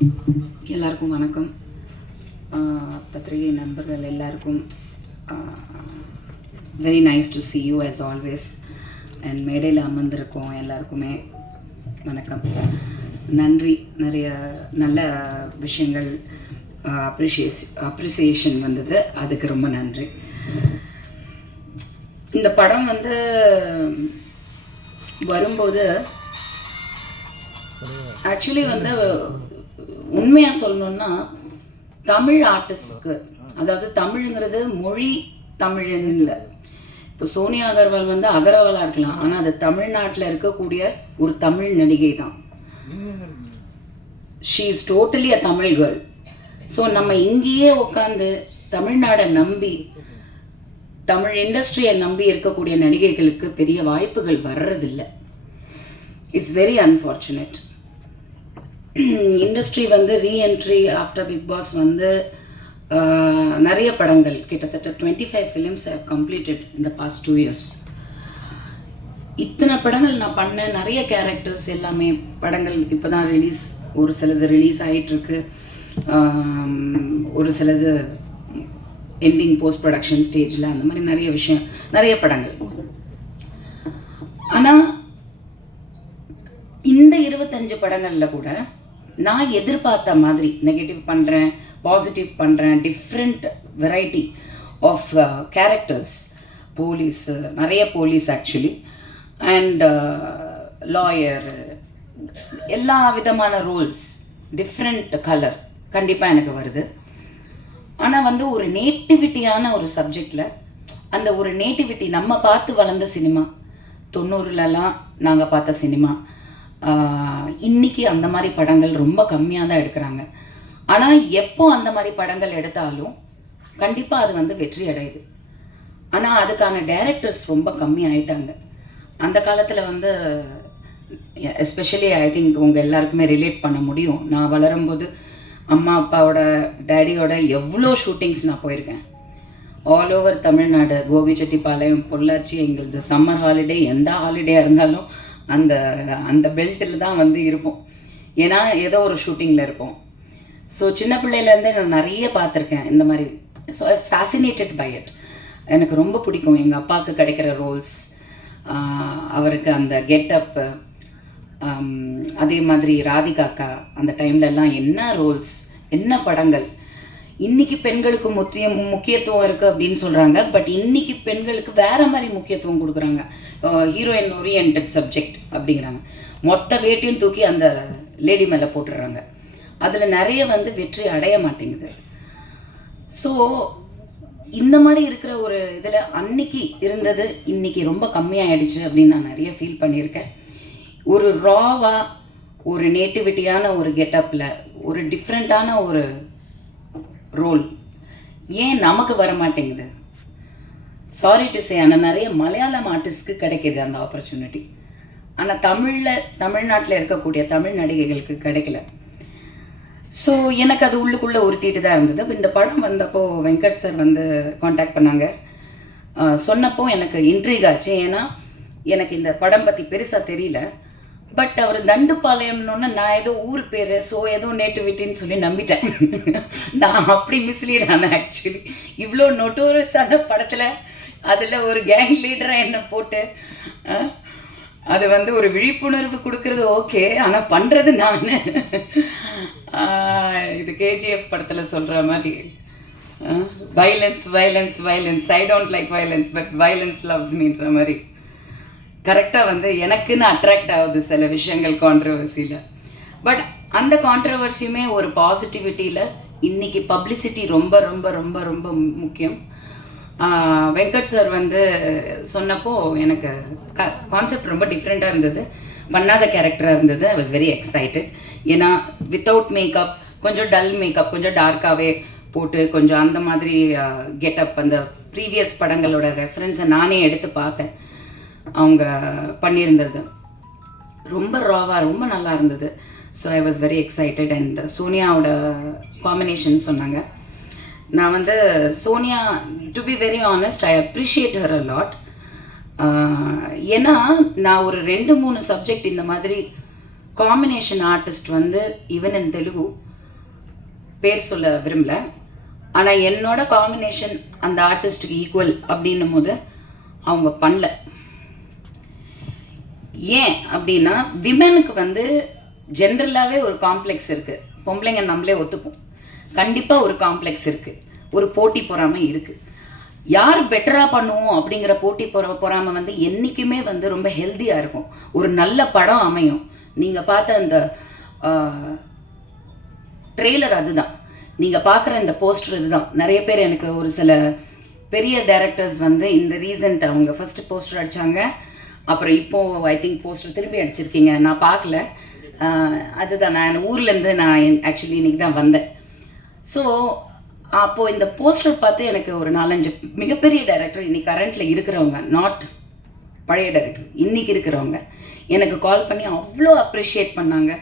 எல்லாருக்கும் வணக்கம். பத்திரிகை நண்பர்கள் எல்லாருக்கும் very nice to see you as always and மேடையில் அமர்ந்திருக்கோம் எல்லாருக்குமே வணக்கம். நன்றி. நிறைய நல்ல விஷயங்கள் அப்ரிஷியேஷன் அப்ரிசியேஷன் வந்தது. அதுக்கு ரொம்ப நன்றி. இந்த படம் வந்து வரும்போது ஆக்சுவலி வந்து உண்மையாக சொல்லணும்னா தமிழ் ஆர்டிஸ்ட்க்கு அதாவது தமிழுங்கிறது மொழி தமிழ்னு இல்லை. இப்போ சோனியா அகர்வால் வந்து அகர்வாலாக இருக்கலாம் ஆனால் அது தமிழ்நாட்டில் இருக்கக்கூடிய ஒரு தமிழ் நடிகை தான். She is totally a Tamil girl so நம்ம இங்கேயே உட்காந்து தமிழ்நாடை நம்பி தமிழ் இண்டஸ்ட்ரியை நம்பி இருக்கக்கூடிய நடிகைகளுக்கு பெரிய வாய்ப்புகள் வர்றதில்லை. இட்ஸ் வெரி அன்ஃபார்ச்சுனேட் இண்டஸ்ட்ரி வந்து ரீஎன்ட்ரி ஆஃப்டர் பிக் பாஸ் வந்து நிறைய படங்கள். கிட்டத்தட்ட twenty five films have completed இந்த பாஸ்ட் டூ இயர்ஸ் இத்தனை படங்கள் நான் பண்ணேன். நிறைய கேரக்டர்ஸ் எல்லாமே படங்கள் இப்போ தான் ரிலீஸ் ஒரு சிலது ரிலீஸ் ஆகிட்டுருக்கு ஒரு சிலது எண்டிங் போஸ்ட் ப்ரொடக்ஷன் ஸ்டேஜில் அந்த மாதிரி நிறைய விஷயம் நிறைய படங்கள். ஆனால் இந்த இருபத்தஞ்சு படங்களில் கூட நான் எதிர்பார்த்த மாதிரி நெகட்டிவ் பண்ணுறேன் பாசிட்டிவ் பண்ணுறேன் different variety of characters police நிறைய போலீஸ் ஆக்சுவலி அண்ட் லாயர் எல்லா விதமான ரோல்ஸ் டிஃப்ரெண்ட் கலர் கண்டிப்பாக எனக்கு வருது. ஆனால் வந்து ஒரு நேட்டிவிட்டியான ஒரு சப்ஜெக்டில் அந்த ஒரு நேட்டிவிட்டி நம்ம பார்த்து வளர்ந்த சினிமா தொண்ணூறுலலாம் நாங்கள் பார்த்த சினிமா இன்றைக்கி இன்னைக்கு அந்த மாதிரி படங்கள் ரொம்ப கம்மியாக தான் எடுக்கிறாங்க. ஆனால் எப்போ அந்த மாதிரி படங்கள் எடுத்தாலும் கண்டிப்பாக அது வந்து வெற்றி அடையுது. ஆனால் அதுக்கான டைரக்டர்ஸ் ரொம்ப கம்மி ஆயிட்டாங்க. அந்த காலத்தில் வந்து எஸ்பெஷலி ஐ திங்க் உங்கள் எல்லாருக்குமே ரிலேட் பண்ண முடியும். நான் வளரும்போது அம்மா அப்பாவோட டேடியோட எவ்வளோ ஷூட்டிங்ஸ் நான் போயிருக்கேன். ஆல் ஓவர் தமிழ்நாடு கோபிச்செட்டிப்பாளையம் பொள்ளாச்சி எங்களது சம்மர் ஹாலிடே எந்த ஹாலிடேயாக இருந்தாலும் அந்த அந்த பெல்ட்டில் தான் வந்து இருப்போம். ஏன்னா ஏதோ ஒரு ஷூட்டிங்கில் இருப்போம். ஸோ சின்ன பிள்ளையிலேருந்தே நான் நிறைய பார்த்துருக்கேன் இந்த மாதிரி. So I fascinated by it எனக்கு ரொம்ப பிடிக்கும். எங்கள் அப்பாவுக்கு கிடைக்கிற ரோல்ஸ் அவருக்கு அந்த கெட்டப்பு அதே மாதிரி ராதிகாக்கா அந்த டைம்லலாம் என்ன ரோல்ஸ் என்ன படங்கள். இன்னைக்கு பெண்களுக்கு முக்கியம் முக்கியத்துவம் இருக்குது அப்படின்னு சொல்கிறாங்க பட் இன்னைக்கு பெண்களுக்கு வேற மாதிரி முக்கியத்துவம் கொடுக்குறாங்க. ஹீரோயின் ஓரியன்ட் சப்ஜெக்ட் அப்படிங்கிறாங்க. மொத்த வேட்டையும் தூக்கி அந்த லேடி மேலே போட்டுடுறாங்க அதில் நிறைய வந்து வெற்றி அடைய மாட்டேங்குது. ஸோ இந்த மாதிரி இருக்கிற ஒரு இதில் அன்னைக்கு இருந்தது இன்னைக்கு ரொம்ப கம்மியாயிடுச்சு அப்படின்னு நான் நிறைய ஃபீல் பண்ணியிருக்கேன். ஒரு ராவாக ஒரு நேட்டிவிட்டியான ஒரு கெட்டப்பில் ஒரு டிஃப்ரெண்ட்டான ஒரு ரோல் ஏன் நமக்கு வர மாட்டேங்குது? சாரி டு சே ஆனால் நிறைய மலையாளம் ஆர்டிஸ்ட்க்கு கிடைக்கிது அந்த ஆப்பர்ச்சுனிட்டி ஆனால் தமிழில் தமிழ்நாட்டில் இருக்கக்கூடிய தமிழ் நடிகைகளுக்கு கிடைக்கல. ஸோ எனக்கு அது உள்ளுக்குள்ளே உறுத்திட்டு தான் இருந்தது. இந்த படம் வந்தப்போ வெங்கட் சார் வந்து காண்டாக்ட் பண்ணாங்க. சொன்னப்போ எனக்கு இன்ட்ரீக் ஆச்சு. ஏன்னா எனக்கு இந்த படம் பற்றி பெருசாக தெரியல. பட் அவர் தண்டுப்பாளையம்னு நான் ஏதோ ஊர் பேர் ஸோ ஏதோ நேட்டிவிட்டின்னு சொல்லி நம்பிட்டேன். நான் அப்படி மிஸ்லீட் ஆனேன் ஆக்சுவலி இவ்வளோ நொட்டோரஸான படத்தில் அதில் ஒரு கேங் லீடராக என்ன போட்டு அது வந்து ஒரு விழிப்புணர்வு கொடுக்கறது ஓகே ஆனால் பண்ணுறது நான். இது கேஜிஎஃப் படத்தில் சொல்கிற மாதிரி. Violence violence violence I don't like violence but violence loves மீன்ற மாதிரி. கரெக்டாக வந்து எனக்குன்னு அட்ராக்ட் ஆகுது சில விஷயங்கள் கான்ட்ரவர்சியில் பட் அந்த கான்ட்ரவர்சியுமே ஒரு பாசிட்டிவிட்டியில் இன்றைக்கி பப்ளிசிட்டி ரொம்ப ரொம்ப ரொம்ப ரொம்ப முக்கியம். வெங்கட் சார் வந்து சொன்னப்போ எனக்கு க கான்செப்ட் ரொம்ப டிஃப்ரெண்ட்டாக இருந்தது. பண்ணாத கேரக்டராக இருந்தது. ஐ வாஸ் வெரி எக்ஸைட்டட் ஏன்னா வித்தவுட் மேக்கப் கொஞ்சம் டல் மேக்கப் கொஞ்சம் டார்க்காகவே போட்டு கொஞ்சம் அந்த மாதிரி கெட்டப் அந்த ப்ரீவியஸ் படங்களோட ரெஃபரன்ஸை நானே எடுத்து பார்த்தேன். அவங்க பண்ணியிருந்தது. ரொம்ப ராவாக ரொம்ப நல்லா இருந்தது. So I was very excited and சோனியாவோட combination சொன்னாங்க. நான் வந்து Sonia to be very honest I appreciate her a lot ஏன்னா நான் ஒரு ரெண்டு மூணு சப்ஜெக்ட் இந்த மாதிரி காம்பினேஷன் ஆர்டிஸ்ட் வந்து ஈவன் இன் தெலுங்கு பேர் சொல்ல விரும்பல. ஆனால் என்னோட காம்பினேஷன் அந்த ஆர்டிஸ்ட்டுக்கு ஈக்குவல் அப்படின்னும் போது அவங்க பண்ணல. ஏன் அப்படின்னா விமனுக்கு வந்து ஜென்ரலாகவே ஒரு காம்ப்ளெக்ஸ் இருக்குது பொம்பளைங்க நம்மளே ஒத்துப்போம். கண்டிப்பாக ஒரு காம்ப்ளெக்ஸ் இருக்குது ஒரு போட்டி பொறாமை இருக்குது யார் பெட்டராக பண்ணுவோம் அப்படிங்கிற போட்டி பொற பொறாமை வந்து என்றைக்குமே வந்து ரொம்ப ஹெல்த்தியாக இருக்கும். ஒரு நல்ல படம் அமையும். நீங்கள் பார்த்த அந்த ட்ரெய்லர் அதுதான். நீங்கள் பார்க்குற இந்த போஸ்டர் இதுதான். நிறைய பேர் எனக்கு ஒரு சில பெரிய டேரக்டர்ஸ் வந்து இந்த ரீசன்ட் அவங்க ஃபஸ்ட்டு போஸ்டர் அடித்தாங்க அப்புறம் இப்போது ஐ திங்க் போஸ்டர் திரும்பி அடிச்சிருக்கீங்க. நான் பார்க்கல. அதுதான். நான் ஊர்லேருந்து நான் ஆக்சுவலி இன்றைக்கி தான் வந்தேன். ஸோ அப்போது இந்த போஸ்டர் பார்த்து எனக்கு ஒரு நாலஞ்சு மிகப்பெரிய டைரக்டர் இன்னைக்கு கரண்டில் இருக்கிறவங்க நாட் பழைய டைரக்டர் இன்னைக்கு இருக்கிறவங்க எனக்கு கால் பண்ணி அவ்வளோ அப்ரிஷியேட் பண்ணாங்க.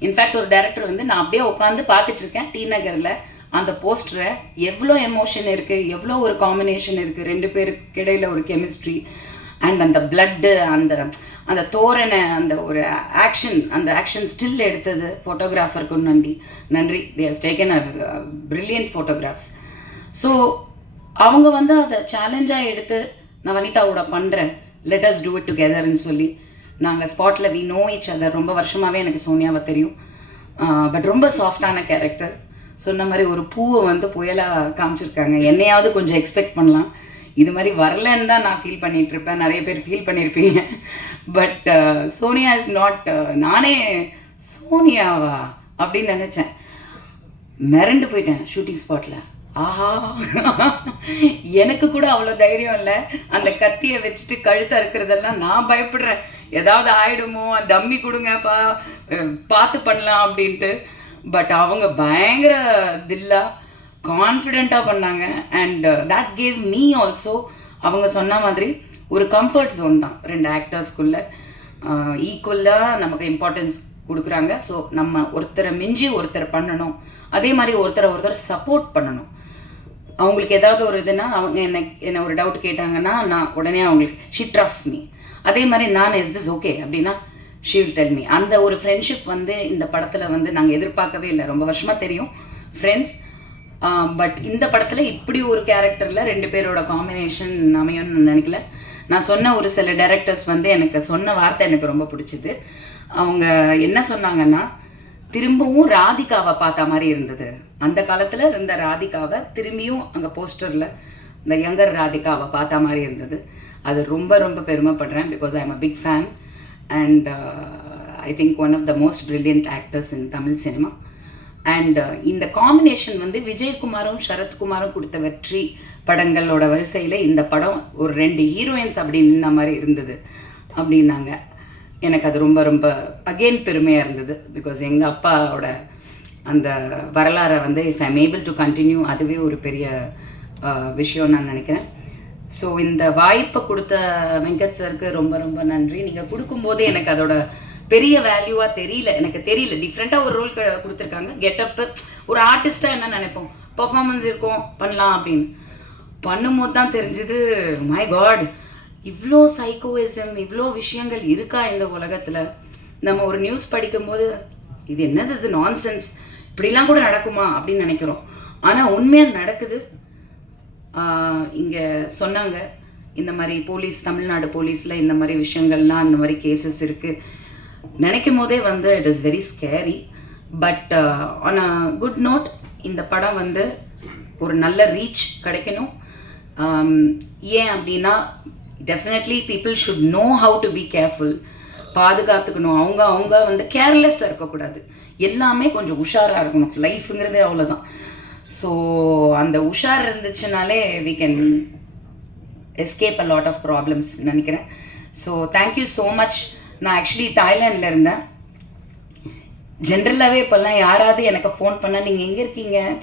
இன்ஃபேக்ட் ஒரு டைரக்டர் வந்து நான் அப்படியே உட்காந்து பார்த்துட்ருக்கேன் டி நகரில். அந்த போஸ்டரை எவ்வளோ எமோஷன் இருக்குது எவ்வளோ ஒரு காம்பினேஷன் இருக்குது ரெண்டு பேருக்கு இடையில ஒரு கெமிஸ்ட்ரி அண்ட் அந்த பிளட்டு அந்த அந்த தோரணை அந்த ஒரு ஆக்ஷன் அந்த ஆக்ஷன் ஸ்டில் எடுத்தது ஃபோட்டோகிராஃபருக்கும் நன்றி. நன்றி. They've taken a brilliant photographs so அவங்க வந்து அதை சேலஞ்சாக எடுத்து நான் வனிதாவோட பண்ணுறேன் லெட் அஸ் டூ இட் டுகெதர்னு சொல்லி நாங்கள் ஸ்பாட்டில் வி நோ இச் அதர் ரொம்ப வருஷமாகவே எனக்கு சோனியாவை தெரியும். பட் ரொம்ப சாஃப்டான கேரக்டர் சொன்ன மாதிரி ஒரு பூவை வந்து புயலாக காமிச்சிருக்காங்க. என்னையாவது கொஞ்சம் எக்ஸ்பெக்ட் பண்ணலாம். இது மாதிரி வரலன்னு தான் நான் ஃபீல் பண்ணிட்டு இருப்பேன். நிறைய பேர் ஃபீல் பண்ணியிருப்பீங்க but Sonia uh, is not uh, நானே சோனியாவா அப்படின்னு நினச்சேன். மிரண்டு போயிட்டேன் ஷூட்டிங் ஸ்பாட்டில் ஆஹா. எனக்கு கூட அவ்வளோ தைரியம் இல்லை. அந்த கத்தியை வச்சுட்டு கழுத்தை இருக்கிறதெல்லாம் நான் பயப்படுறேன். ஏதாவது ஆயிடுமோ? தம்மி கொடுங்கப்பா பார்த்து பண்ணலாம் அப்படின்ட்டு. பட் அவங்க பயங்கர தில்லா. கான்ஃபிடெண்ட்டாக பண்ணாங்க. And that gave me also அவங்க சொன்ன மாதிரி ஒரு கம்ஃபர்ட் ஜோன் தான். ரெண்டு ஆக்டர்ஸ்குள்ள ஈக்குவலாக uh, நமக்கு இம்பார்ட்டன்ஸ் கொடுக்குறாங்க. ஸோ நம்ம ஒருத்தரை மிஞ்சி ஒருத்தர் பண்ணணும். அதே மாதிரி ஒருத்தரை ஒருத்தர் சப்போர்ட் பண்ணணும். அவங்களுக்கு ஏதாவது ஒரு இதுனா அவங்க என்ன என்ன ஒரு டவுட் கேட்டாங்கன்னா நான் உடனே அவங்களுக்கு ஷி ட்ரஸ்ட் மீ அதே மாதிரி நான் இஸ் திஸ் ஓகே அப்படின்னா ஷீ வில் டெல் மீ அந்த ஒரு ஃப்ரெண்ட்ஷிப் வந்து இந்த படத்தில் வந்து நாங்கள் எதிர்பார்க்கவே இல்லை. ரொம்ப வருஷமாக தெரியும். ஃப்ரெண்ட்ஸ் பட் இந்த படத்தில் இப்படி ஒரு கேரக்டரில் ரெண்டு பேரோட காம்பினேஷன் அமையும்னு நினைக்கல. நான் சொன்ன ஒரு சில டேரக்டர்ஸ் வந்து எனக்கு சொன்ன வார்த்தை எனக்கு ரொம்ப பிடிச்சிது. அவங்க என்ன சொன்னாங்கன்னா திரும்பவும் ராதிகாவை பார்த்த மாதிரி இருந்தது. அந்த காலத்தில் இருந்த ராதிகாவை திரும்பியும் அங்கே போஸ்டரில் இந்த யங்கர் ராதிகாவை பார்த்த மாதிரி இருந்தது. அது ரொம்ப ரொம்ப பெருமைப்படுறேன் because I am a big fan and I think one of the most brilliant actors in Tamil cinema and uh, இந்த காம்பினேஷன் வந்து விஜயகுமாரும் சரத்குமாரும் கொடுத்த வெற்றி படங்களோட வரிசையில் இந்த படம் ஒரு ரெண்டு ஹீரோயின்ஸ் அப்படி நின்ன மாதிரி இருந்தது அப்படின்னாங்க. எனக்கு அது ரொம்ப ரொம்ப அகெயின் பெருமையாக இருந்தது. பிகாஸ் எங்கள் அப்பாவோட அந்த வரலாறை வந்து if I'm able to continue அதுவே ஒரு பெரிய விஷயம் நான் நினைக்கிறேன். ஸோ இந்த வாய்ப்பை கொடுத்த வெங்கட் சருக்கு ரொம்ப ரொம்ப நன்றி. நீங்கள் கொடுக்கும்போது எனக்கு அதோட பெரிய வேல்யூவாக தெரியல. எனக்கு தெரியல. டிஃப்ரெண்ட்டாக ஒரு ரோல் கொடுத்துருக்காங்க. கெட்டப்பு ஒரு ஆர்டிஸ்ட்டாக என்ன நினைப்போம்? பர்ஃபார்மன்ஸ் இருக்கும் பண்ணலாம் அப்படின்னு. பண்ணும்போது தான் தெரிஞ்சது மை காட் இவ்வளோ சைக்கோயிசம் இவ்வளோ விஷயங்கள் இருக்கா இந்த உலகத்தில்? நம்ம ஒரு நியூஸ் படிக்கும்போது இது என்னது இது நான்சென்ஸ் இப்படிலாம் கூட நடக்குமா? அப்படின்னு நினைக்கிறோம். ஆனால் உண்மையாக நடக்குது. இங்கே சொன்னாங்க இந்த மாதிரி போலீஸ் தமிழ்நாடு போலீஸில் இந்த மாதிரி விஷயங்கள்லாம் இந்த மாதிரி கேசஸ் இருக்குது நினைக்கும் போதே வந்து it is very scary but on a good note இந்த படம் வந்து ஒரு நல்ல ரீச் கிடைக்கணும். Um, ஏன் அப்படின்னா definitely people should know how to be careful பாதுகாத்துக்கணும். அவங்க அவங்க வந்து கேர்லெஸ்ஸாக இருக்கக்கூடாது. எல்லாமே கொஞ்சம் உஷாராக இருக்கணும். லைஃப்ங்கிறதே அவ்வளோதான் ஸோ அந்த உஷார் இருந்துச்சுனாலே we can escape a lot of problems நினைக்கிறேன். So thank you so much நான் ஆக்சுவலி தாய்லாண்டில் இருந்தேன். ஜென்ரலாகவே இப்போல்லாம் யாராவது எனக்கு ஃபோன் பண்ணால் நீங்கள் எங்கே இருக்கீங்க?